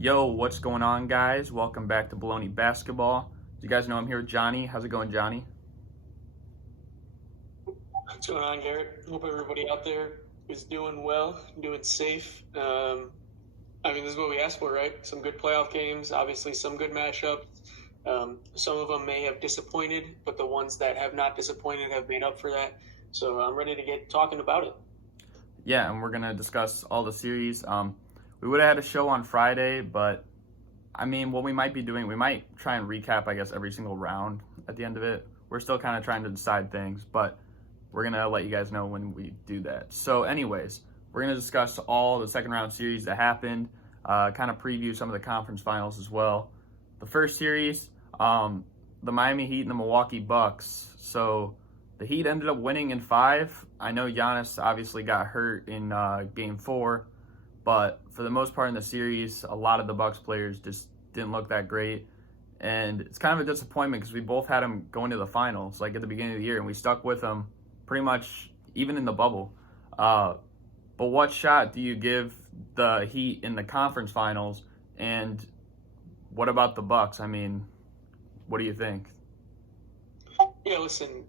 Yo, what's going on, guys? Welcome back to Bullony Basketball. You guys know I'm here with Johnny. How's it going, Johnny? What's going on, Garrett? Hope everybody out there is doing well, doing safe. This is what we asked for, right? Some good playoff games, obviously some good matchups. Some of them may have disappointed, but the ones that have not disappointed have made up for that. So I'm ready to get talking about it. Yeah, and we're going to discuss all the series. We would have had a show on Friday, but what we might be doing, we might try and recap, I guess, every single round at the end of it. We're still kind of trying to decide things, but we're going to let you guys know when we do that. So anyways, we're going to discuss all the second round series that happened, kind of preview some of the conference finals as well. The first series, the Miami Heat and the Milwaukee Bucks. So the Heat ended up winning in 5. I know Giannis obviously got hurt in Game 4, but for the most part in the series, a lot of the Bucks players just didn't look that great. And it's kind of a disappointment because we both had them going to the finals, like at the beginning of the year, and we stuck with them pretty much even in the bubble. But what shot do you give the Heat in the conference finals? And what about the Bucks? What do you think? Yeah, listen,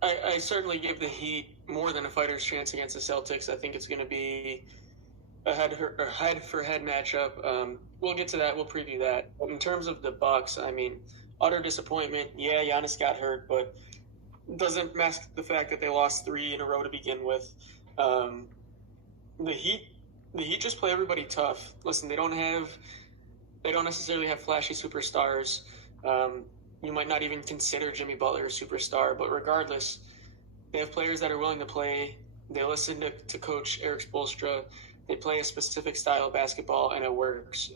I certainly give the Heat more than a fighter's chance against the Celtics. I think it's going to be a head-for-head matchup. We'll get to that. We'll preview that. But in terms of the Bucks, utter disappointment. Yeah, Giannis got hurt, but doesn't mask the fact that they lost 3 in a row to begin with. The Heat just play everybody tough. Listen, they don't necessarily have flashy superstars. You might not even consider Jimmy Butler a superstar, but regardless, they have players that are willing to play. They listen to Coach Eric Spoelstra. They play a specific style of basketball, and it works.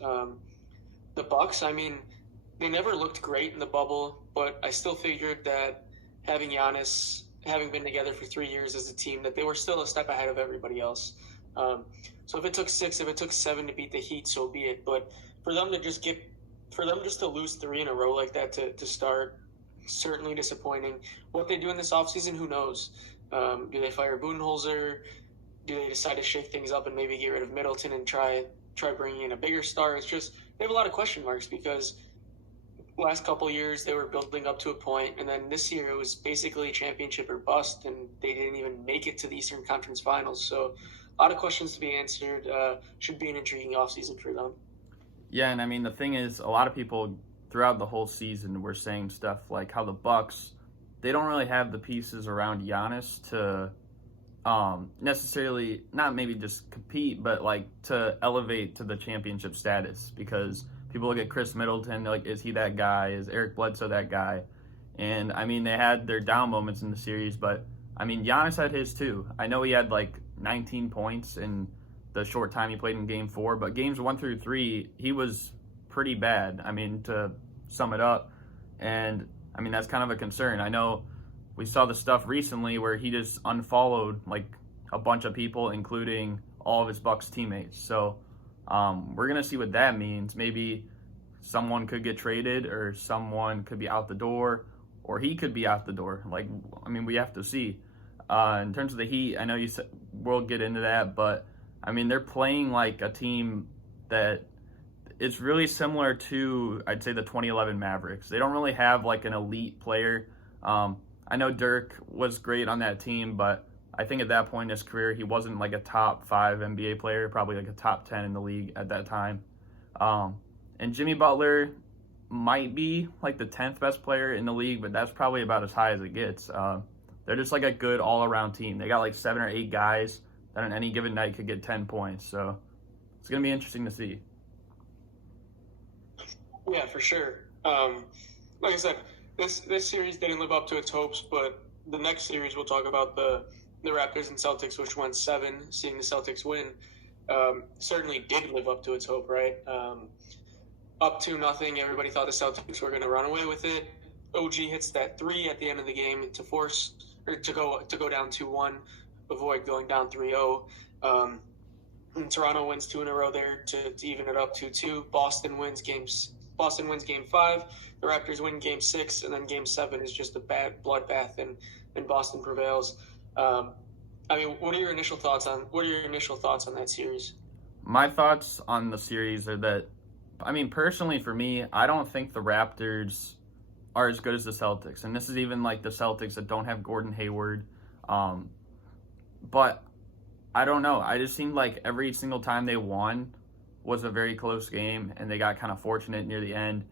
The Bucks, they never looked great in the bubble, but I still figured that having Giannis, having been together for 3 years as a team, that they were still a step ahead of everybody else. So if it took 6, if it took 7 to beat the Heat, so be it. But for them just to lose 3 in a row like that to start, certainly disappointing. What they do in this offseason, who knows? Do they fire Budenholzer? Do they decide to shake things up and maybe get rid of Middleton and try bringing in a bigger star? It's just they have a lot of question marks because last couple of years they were building up to a point, and then this year it was basically championship or bust, and they didn't even make it to the Eastern Conference Finals. So a lot of questions to be answered. Should be an intriguing offseason for them. Yeah, and the thing is, a lot of people throughout the whole season were saying stuff like how the Bucks, they don't really have the pieces around Giannis to necessarily, not maybe just compete, but like to elevate to the championship status, because people look at Chris Middleton, they're like, is he that guy? Is Eric Bledsoe that guy? And they had their down moments in the series, but Giannis had his too. I know he had like 19 points in the short time he played in Game 4, but games 1 through 3, he was pretty bad. To sum it up, and that's kind of a concern. I know we saw the stuff recently where he just unfollowed like a bunch of people, including all of his Bucks teammates. So we're gonna see what that means. Maybe someone could get traded, or someone could be out the door, or he could be out the door. We have to see. In terms of the Heat, I know you said we'll get into that, but they're playing like a team that is really similar to, I'd say, the 2011 Mavericks. They don't really have like an elite player. I know Dirk was great on that team, but I think at that point in his career, he wasn't like a top 5 NBA player, probably like a top 10 in the league at that time. And Jimmy Butler might be like the 10th best player in the league, but that's probably about as high as it gets. They're just like a good all-around team. They got like 7 or 8 guys that on any given night could get 10 points. So it's going to be interesting to see. Yeah, for sure. Like I said, this series didn't live up to its hopes, but the next series we'll talk about the Raptors and Celtics, which won 7, seeing the Celtics win, certainly did live up to its hope, right? Up 2-0, everybody thought the Celtics were going to run away with it. OG hits that 3 at the end of the game to go down 2-1, avoid going down 3-0. And Toronto wins 2 in a row there to even it up 2-2. Boston wins Game 5. The Raptors win Game 6, and then Game 7 is just a bad bloodbath, and Boston prevails. What are your initial thoughts on that series? My thoughts on the series are that I mean, personally for me, I don't think the Raptors are as good as the Celtics. And this is even like the Celtics that don't have Gordon Hayward. Um, but I don't know. I just seemed like every single time they won was a very close game, and they got kind of fortunate near the end.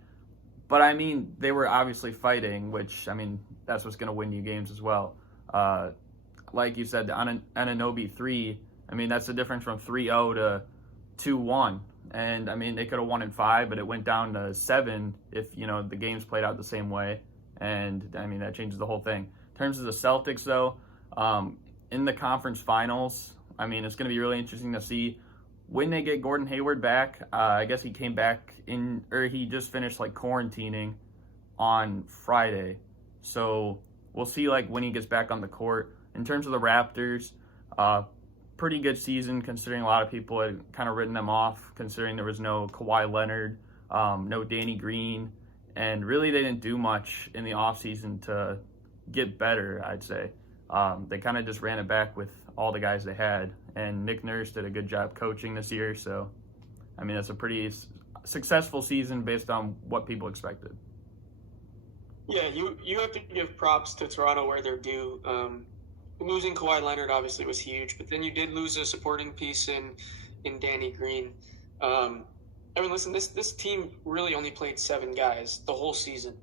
But I mean, they were obviously fighting, which, I mean, that's what's going to win you games as well. Like you said, the Anunoby 3, I mean, that's the difference from 3-0 to 2-1. And I mean, they could have won in 5, but it went down to 7 if, you know, the games played out the same way. And I mean, that changes the whole thing. In terms of the Celtics, though, in the conference finals, I mean, it's going to be really interesting to see when they get Gordon Hayward back. I guess he came back he just finished like quarantining on Friday. So we'll see like when he gets back on the court. In terms of the Raptors, pretty good season considering a lot of people had kind of written them off, considering there was no Kawhi Leonard, no Danny Green, and really they didn't do much in the offseason to get better, I'd say. They kind of just ran it back with all the guys they had, and Nick Nurse did a good job coaching this year, so I mean, that's a pretty successful season based on what people expected. Yeah, you have to give props to Toronto where they're due. Losing Kawhi Leonard obviously was huge, but then you did lose a supporting piece in Danny Green. I mean, listen, this team really only played 7 guys the whole season,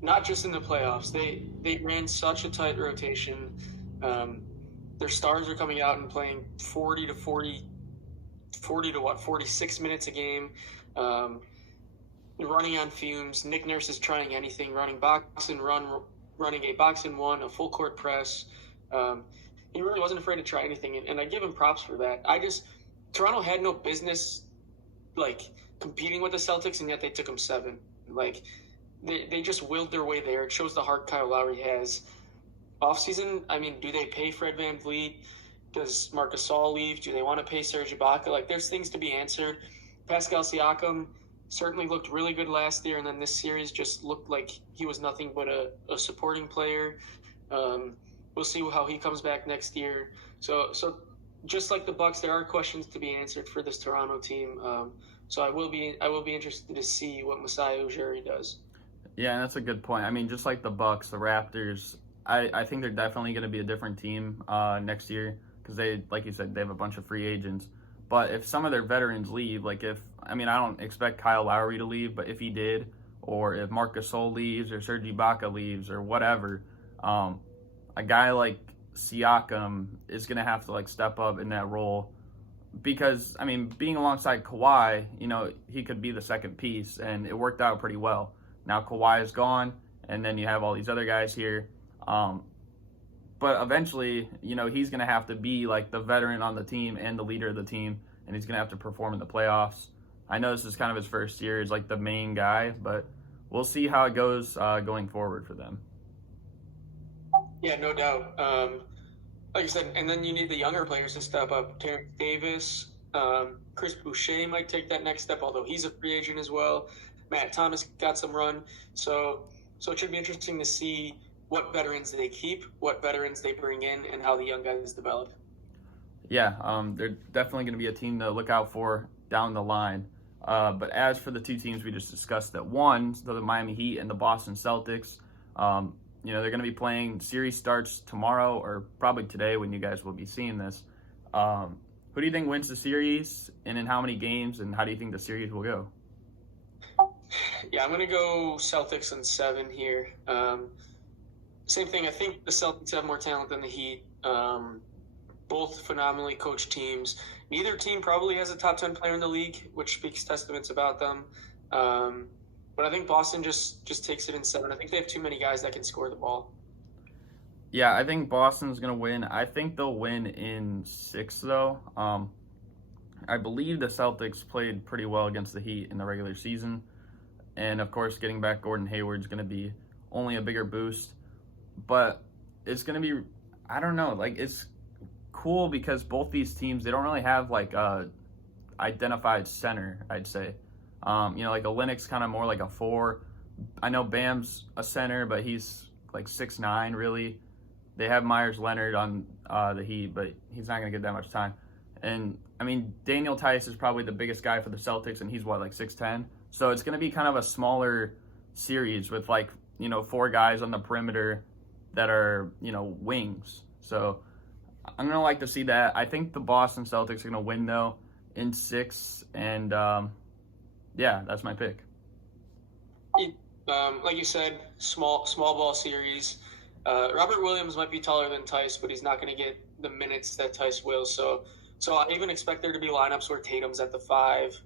not just in the playoffs. They ran such a tight rotation. Their stars are coming out and playing 46 minutes a game, running on fumes. Nick Nurse is trying anything, running a box and one, a full court press. He really wasn't afraid to try anything, and I give him props for that. Toronto had no business like competing with the Celtics, and yet they took them 7. Like they just willed their way there. It shows the heart Kyle Lowry has. Offseason, I mean, do they pay Fred VanVleet? Does Marc Gasol leave? Do they want to pay Serge Ibaka? Like, there's things to be answered. Pascal Siakam certainly looked really good last year, and then this series just looked like he was nothing but a supporting player. We'll see how he comes back next year. So just like the Bucks, there are questions to be answered for this Toronto team. So I will be interested to see what Masai Ujiri does. Yeah, that's a good point. I mean, just like the Bucks, the Raptors, I think they're definitely going to be a different team next year because they, like you said, they have a bunch of free agents. But if some of their veterans leave, I don't expect Kyle Lowry to leave, but if he did, or if Marc Gasol leaves or Serge Ibaka leaves or whatever, a guy like Siakam is going to have to step up in that role because, I mean, being alongside Kawhi, he could be the second piece, and it worked out pretty well. Now Kawhi is gone, and then you have all these other guys here. But eventually, he's going to have to be the veteran on the team and the leader of the team, and he's going to have to perform in the playoffs. I know this is kind of his first year as the main guy, but we'll see how it goes going forward for them. Yeah, no doubt. Like I said, and then you need the younger players to step up. Terrence Davis, Chris Boucher might take that next step, although he's a free agent as well. Matt Thomas got some run. So it should be interesting to see what veterans they keep, what veterans they bring in, and how the young guys develop. Yeah, they're definitely going to be a team to look out for down the line. But as for the two teams we just discussed that won, so the Miami Heat and the Boston Celtics, they're going to be playing. Series starts tomorrow or probably today when you guys will be seeing this. Who do you think wins the series, and in how many games, and how do you think the series will go? Yeah, I'm going to go Celtics in 7 here. Same thing. I think the Celtics have more talent than the Heat. Both phenomenally coached teams. Neither team probably has a top 10 player in the league, which speaks testaments about them. But I think Boston just takes it in 7. I think they have too many guys that can score the ball. Yeah, I think Boston's going to win. I think they'll win in 6, though. I believe the Celtics played pretty well against the Heat in the regular season. And, of course, getting back Gordon Hayward is going to be only a bigger boost. But it's going to be, I don't know, it's cool because both these teams, they don't really have, a identified center, I'd say. Olynyk's kind of more like a 4. I know Bam's a center, but he's 6'9", really. They have Myers Leonard on the Heat, but he's not going to get that much time. And I mean, Daniel Tice is probably the biggest guy for the Celtics, and he's what, like 6'10"? So it's going to be kind of a smaller series with, like, 4 guys on the perimeter that are, wings. So I'm going to like to see that. I think the Boston Celtics are going to win, though, in 6. And, yeah, that's my pick. Like you said, small ball series. Robert Williams might be taller than Tice, but he's not going to get the minutes that Tice will. So I even expect there to be lineups where Tatum's at the 5.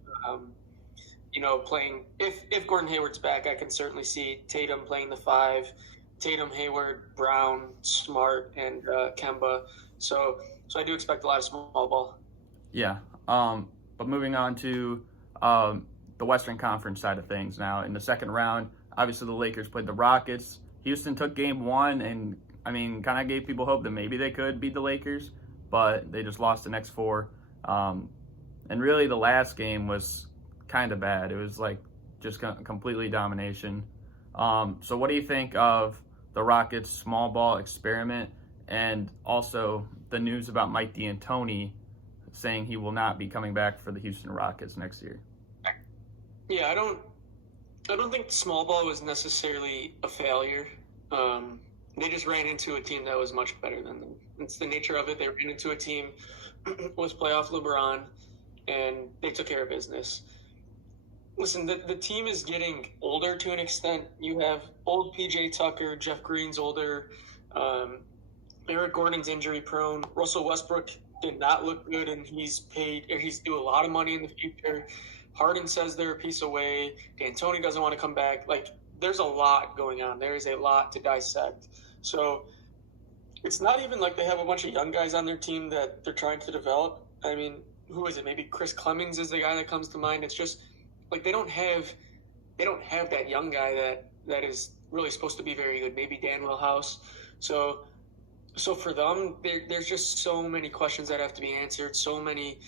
Playing if Gordon Hayward's back, I can certainly see Tatum playing the 5. Tatum, Hayward, Brown, Smart, and Kemba. So I do expect a lot of small ball. Yeah. But moving on to the Western Conference side of things now. In the second round, obviously the Lakers played the Rockets. Houston took game 1 and, kind of gave people hope that maybe they could beat the Lakers, but they just lost the next 4. And really the last game was kind of bad. It was like just completely domination. So what do you think of the Rockets' small ball experiment, and also the news about Mike D'Antoni saying he will not be coming back for the Houston Rockets next year? Yeah, I don't think small ball was necessarily a failure. They just ran into a team that was much better than them. It's the nature of it. They ran into a team was playoff LeBron, and they took care of business. Listen, the team is getting older to an extent. You have old PJ Tucker, Jeff Green's older, Eric Gordon's injury prone. Russell Westbrook did not look good, and he's due a lot of money in the future. Harden says they're a piece away. D'Antoni doesn't want to come back. Like, there's a lot going on. There is a lot to dissect. So it's not even like they have a bunch of young guys on their team that they're trying to develop. I mean, who is it? Maybe Chris Clemens is the guy that comes to mind. It's just like they don't have that young guy that is really supposed to be very good. Maybe Dan Wilhouse. So for them, there's just so many questions that have to be answered. So many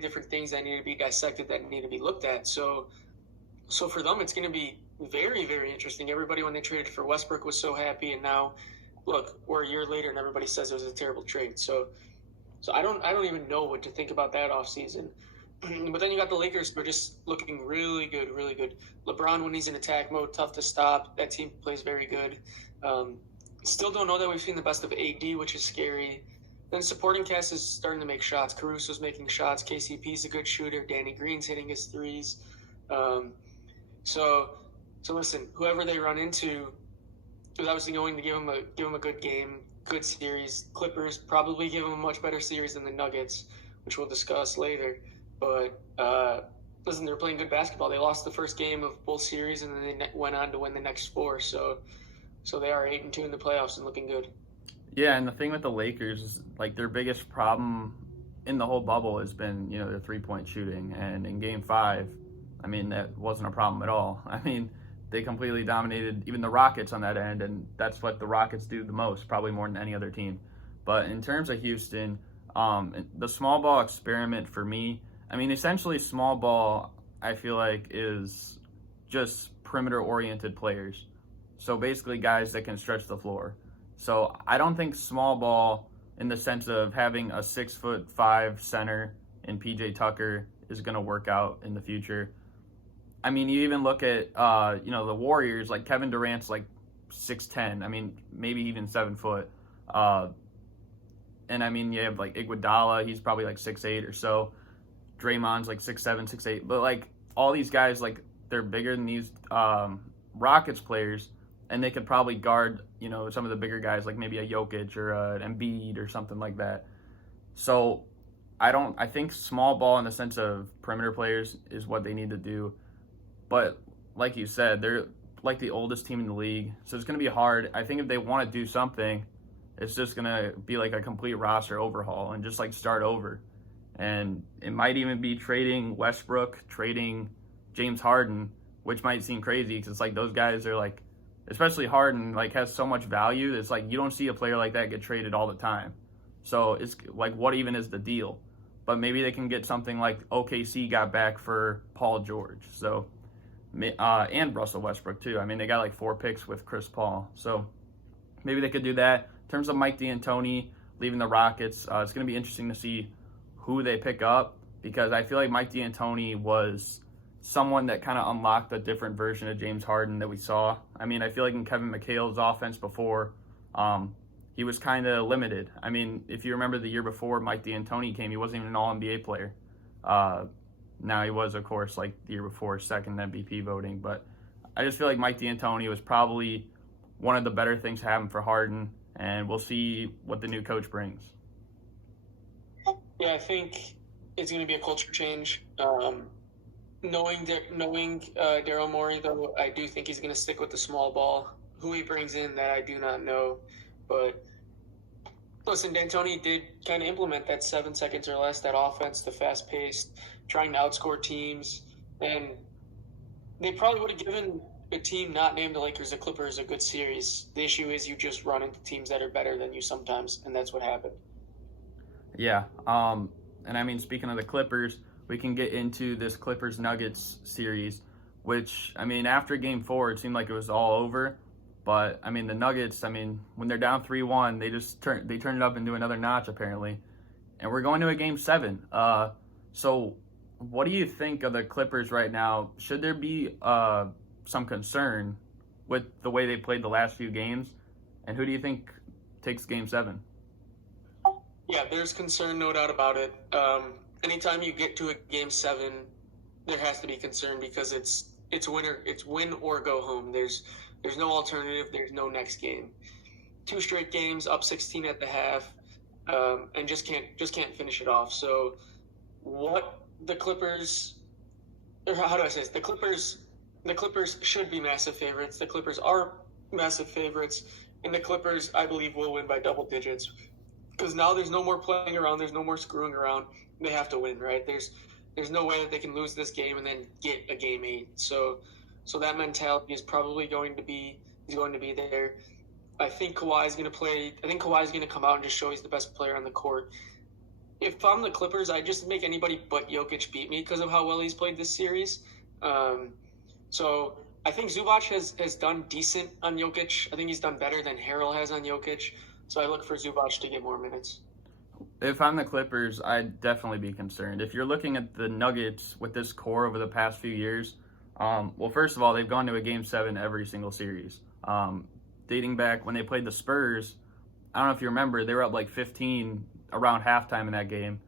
different things that need to be dissected, that need to be looked at. So for them, it's going to be very, very interesting. Everybody, when they traded for Westbrook, was so happy, and now, look, we're a year later, and everybody says it was a terrible trade. So I don't even know what to think about that offseason. But then you got the Lakers, who are just looking really good, really good. LeBron, when he's in attack mode, tough to stop. That team plays very good. Still don't know that we've seen the best of AD, which is scary. Then supporting cast is starting to make shots. Caruso's making shots. KCP's a good shooter. Danny Green's hitting his threes. So listen, whoever they run into is obviously going to give them a good game, good series. Clippers probably give them a much better series than the Nuggets, which we'll discuss later. But listen, they're playing good basketball. They lost the first game of both series, and then they went on to win the next 4. So they are 8-2 in the playoffs and looking good. Yeah, and the thing with the Lakers is, like, their biggest problem in the whole bubble has been, their 3-point shooting. And in Game 5, that wasn't a problem at all. They completely dominated even the Rockets on that end, and that's what the Rockets do the most, probably more than any other team. But in terms of Houston, the small ball experiment for me, essentially small ball, I feel like, is just perimeter-oriented players. So basically guys that can stretch the floor. So I don't think small ball, in the sense of having a 6'5" center in PJ Tucker, is going to work out in the future. You even look at the Warriors, like Kevin Durant's like 6'10", maybe even 7 foot. And you have like Iguodala, he's probably like 6'8" or so. Draymond's like 6'7", 6'8". But like all these guys, like, they're bigger than these Rockets players, and they could probably guard, some of the bigger guys, like maybe a Jokic or an Embiid or something like that. So I think small ball in the sense of perimeter players is what they need to do. But like you said, they're like the oldest team in the league, so it's going to be hard. I think if they want to do something, it's just going to be like a complete roster overhaul and just like start over. And it might even be trading Westbrook, trading James Harden, which might seem crazy because it's like those guys are like, especially Harden, like, has so much value. It's like you don't see a player like that get traded all the time. So it's like, what even is the deal? But maybe they can get something like OKC got back for Paul George. So and Russell Westbrook too. They got like 4 picks with Chris Paul. So maybe they could do that. In terms of Mike D'Antoni leaving the Rockets, it's going to be interesting to see who they pick up, because I feel like Mike D'Antoni was someone that kind of unlocked a different version of James Harden that we saw. I mean, I feel like in Kevin McHale's offense before, he was kind of limited. I mean, if you remember the year before Mike D'Antoni came, he wasn't even an All-NBA player. Now he was, of course, like the year before, second MVP voting. But I just feel like Mike D'Antoni was probably one of the better things to happen for Harden, and we'll see what the new coach brings. Yeah, I think it's going to be a culture change. Knowing Daryl Morey, though, I do think he's going to stick with the small ball. Who he brings in, that I do not know. But listen, D'Antoni did kind of implement that 7 seconds or less, that offense, the fast-paced, trying to outscore teams. And they probably would have given a team not named the Lakers, the Clippers, a good series. The issue is you just run into teams that are better than you sometimes, and that's what happened. Yeah. And I mean, speaking of the Clippers, we can get into this Clippers-Nuggets series, which, I mean, after Game 4, it seemed like it was all over. But, I mean, the Nuggets, I mean, when they're down 3-1, they turn it up into another notch, apparently. And we're going to a Game 7. So what do you think of the Clippers right now? Should there be some concern with the way they played the last few games? And who do you think takes Game 7? Yeah, there's concern, no doubt about it. Anytime you get to a Game 7, there has to be concern because it's win or go home. There's no alternative. There's no next game. 2 straight games, up 16 at the half, and just can't finish it off. So, what the Clippers, or how do I say this? The Clippers should be massive favorites. The Clippers are massive favorites, and the Clippers, I believe, will win by double digits. Because now there's no more playing around. There's no more screwing around. They have to win, right? There's no way that they can lose this game and then get a Game 8. So that mentality is probably going to be there. I think Kawhi is going to play. I think Kawhi is going to come out and just show he's the best player on the court. If I'm the Clippers, I just make anybody but Jokic beat me because of how well he's played this series. So I think Zubac has done decent on Jokic. I think he's done better than Harrell has on Jokic. So I look for Zubac to get more minutes. If I'm the Clippers, I'd definitely be concerned. If you're looking at the Nuggets with this core over the past few years, well, first of all, they've gone to a Game 7 every single series. Dating back when they played the Spurs, I don't know if you remember, they were up like 15 around halftime in that game.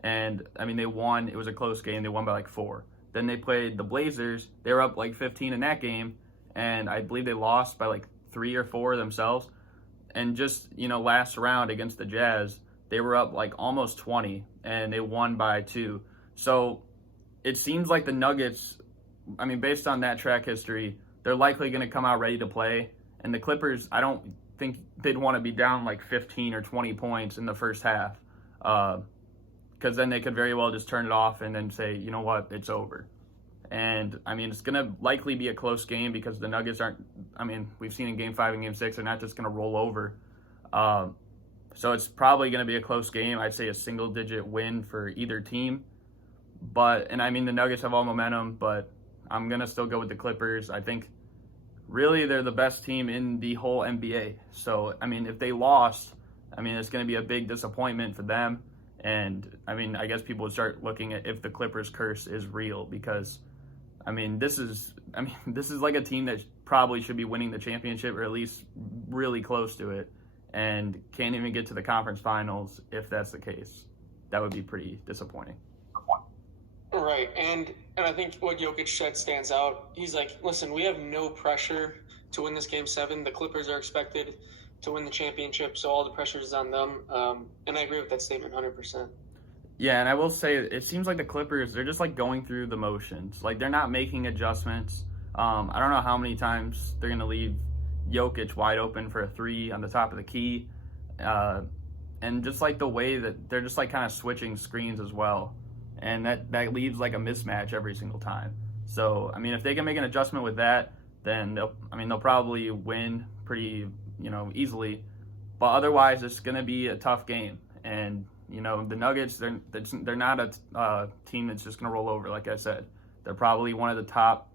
And, I mean, they won. It was a close game. They won by like 4. Then they played the Blazers. They were up like 15 in that game. And I believe they lost by like 3 or 4 themselves. And just, last round against the Jazz, they were up like almost 20, and they won by 2. So it seems like the Nuggets, I mean, based on that track history, they're likely going to come out ready to play. And the Clippers, I don't think they'd want to be down like 15 or 20 points in the first half, because then they could very well just turn it off and then say, you know what, it's over. And, I mean, it's going to likely be a close game because the Nuggets aren't, I mean, we've seen in Game 5 and Game 6, they're not just going to roll over. So it's probably going to be a close game. I'd say a single-digit win for either team. And, I mean, the Nuggets have all momentum, but I'm going to still go with the Clippers. I think, really, they're the best team in the whole NBA. So, I mean, if they lost, I mean, it's going to be a big disappointment for them. And, I mean, I guess people would start looking at if the Clippers curse is real because – this is like a team that probably should be winning the championship or at least really close to it and can't even get to the conference finals if that's the case. That would be pretty disappointing. Right, and I think what Jokic said stands out. He's like, listen, we have no pressure to win this Game 7. The Clippers are expected to win the championship, so all the pressure is on them. And I agree with that statement 100%. Yeah, and I will say it seems like the Clippers, they're just like going through the motions. Like they're not making adjustments. I don't know how many times they're going to leave Jokic wide open for a 3 on the top of the key. And just like the way that they're just like kind of switching screens as well. And that leaves like a mismatch every single time. So, I mean, if they can make an adjustment with that, then they'll probably win pretty, easily. But otherwise, it's going to be a tough game. And the Nuggets, they're not a team that's just going to roll over, like I said. They're probably one of the top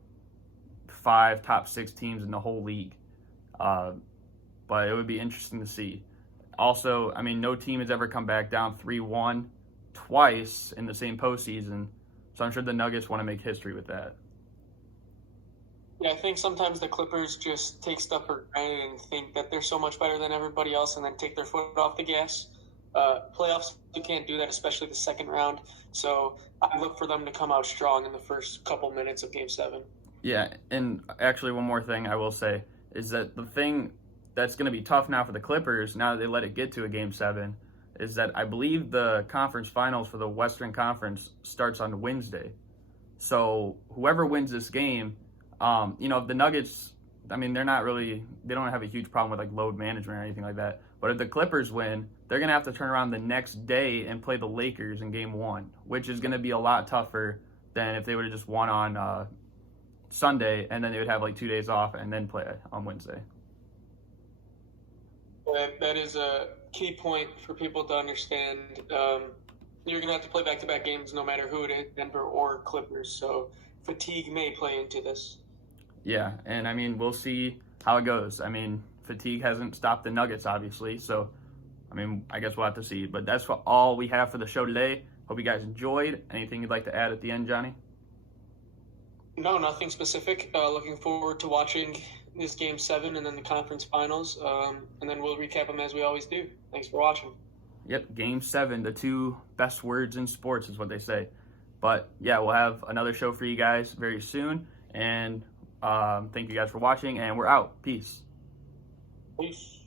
5, top 6 teams in the whole league. But it would be interesting to see. Also, no team has ever come back down 3-1 twice in the same postseason. So I'm sure the Nuggets want to make history with that. Yeah, I think sometimes the Clippers just take stuff for granted and think that they're so much better than everybody else and then take their foot off the gas. Playoffs, you can't do that, especially the second round. So I look for them to come out strong in the first couple minutes of Game 7. Yeah, and actually one more thing I will say is that the thing that's going to be tough now for the Clippers, now that they let it get to a Game 7, is that I believe the conference finals for the Western Conference starts on Wednesday. So whoever wins this game, if the Nuggets, I mean, they don't have a huge problem with like load management or anything like that. But if the Clippers win, they're going to have to turn around the next day and play the Lakers in Game 1, which is going to be a lot tougher than if they would have just won on Sunday and then they would have like 2 days off and then play on Wednesday. That is a key point for people to understand. You're going to have to play back-to-back games no matter who it is, Denver or Clippers. So fatigue may play into this. Yeah, and I mean, we'll see how it goes. I mean, fatigue hasn't stopped the Nuggets, obviously. So, I mean, I guess we'll have to see. But that's all we have for the show today. Hope you guys enjoyed. Anything you'd like to add at the end, Johnny? No, nothing specific. Looking forward to watching this Game 7 and then the conference finals. And then we'll recap them as we always do. Thanks for watching. Yep, Game 7, the 2 best words in sports is what they say. But, yeah, we'll have another show for you guys very soon. And thank you guys for watching, and we're out. Peace. Peace.